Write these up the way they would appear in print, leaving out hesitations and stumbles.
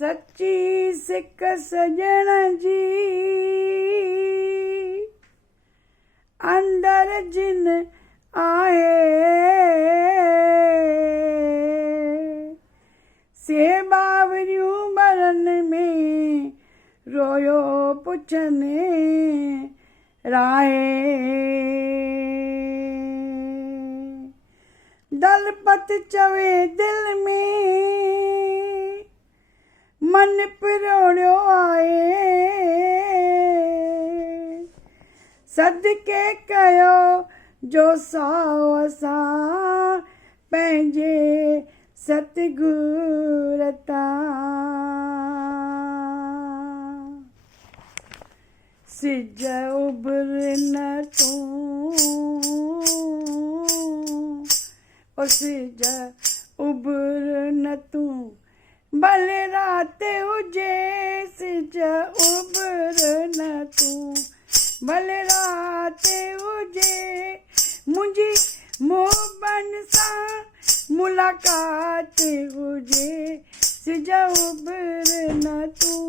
सच्ची सिक सजण जी अंदर जिन आहे से बावरियूं मरन में रोयो पुछने राहे दलपत चवे दिल में मन पिरोड़ियो आहे सदके कयो जो साओ असां पंहिंजे सतगुर तां सिज उभर न तूं ओ सिज उभर न तूं भले राति हुजे सिज उभर न तूं भले राति हुजे मुंहिंजी मोहबन सां मुलाक़ात हुजे सिज उभर न तूं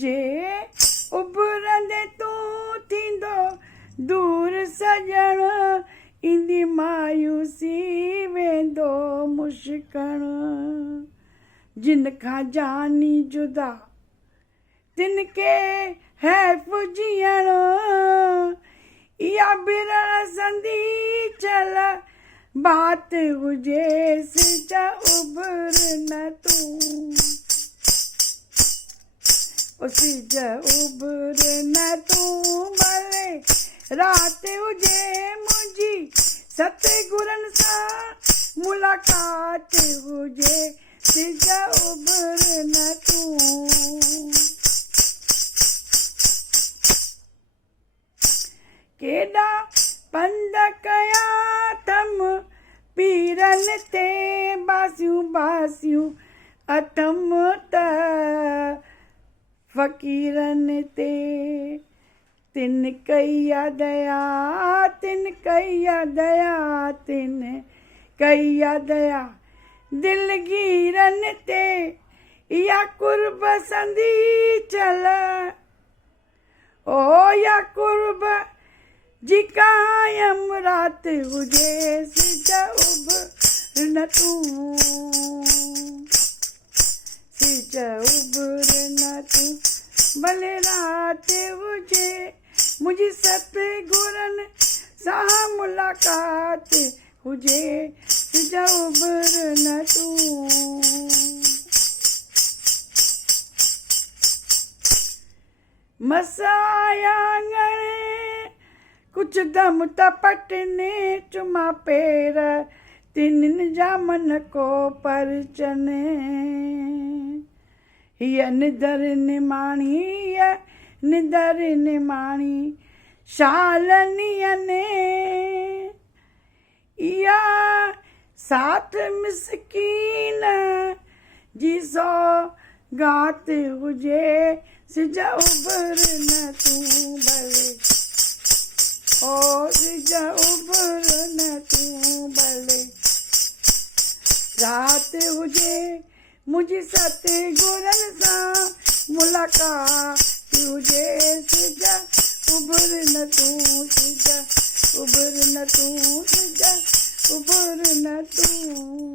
जे उभरंदे तूं थींदो दूर सजण ईंदी मायूसी वेंदो मुश्कण जिन खां जानी जुदा तिनके हैफ़ जीअण इहा बिरड़ संदी चल बात हुजे सिज उभर न तूं ओ सिज उभर न तूं भले राति हुजे मुंहिंजी सतगुरनि सां मुलाक़ात हुजे सिज उभर न तूं केॾा पंध कया थम पीरनि ते बासियूं बासियूं अथम त फ़क़ीरनि ते तिन कई दया तिन कई दया तिन कई दया दिलगीरनि ते या कुर्ब संदी चल ओ या कुर्ब जी कायम रात हुजे सिज उभर न तूं सिज उभर न तूं भले राति हुजे मुंहिंजी सतगुरनि सां मुलाक़ात हुजे सिज उभर न तूं मसाया कुछ दम त पटने चुमा पेर तिन जा मन को परचने हीअ निदर निमाणी हीअ निदर निमाणी शालनीअ ने इहा साथ मिसकीन जी सौगात हुजे सिज उभर न तूं भले ओ सिज उभर न तूं भले राति हुजे मुंहिंजी सतगुरनि सां मुलाक़ात हुजे सिज उभर न तूं सिज उभर न तूं सिज उभर न तूं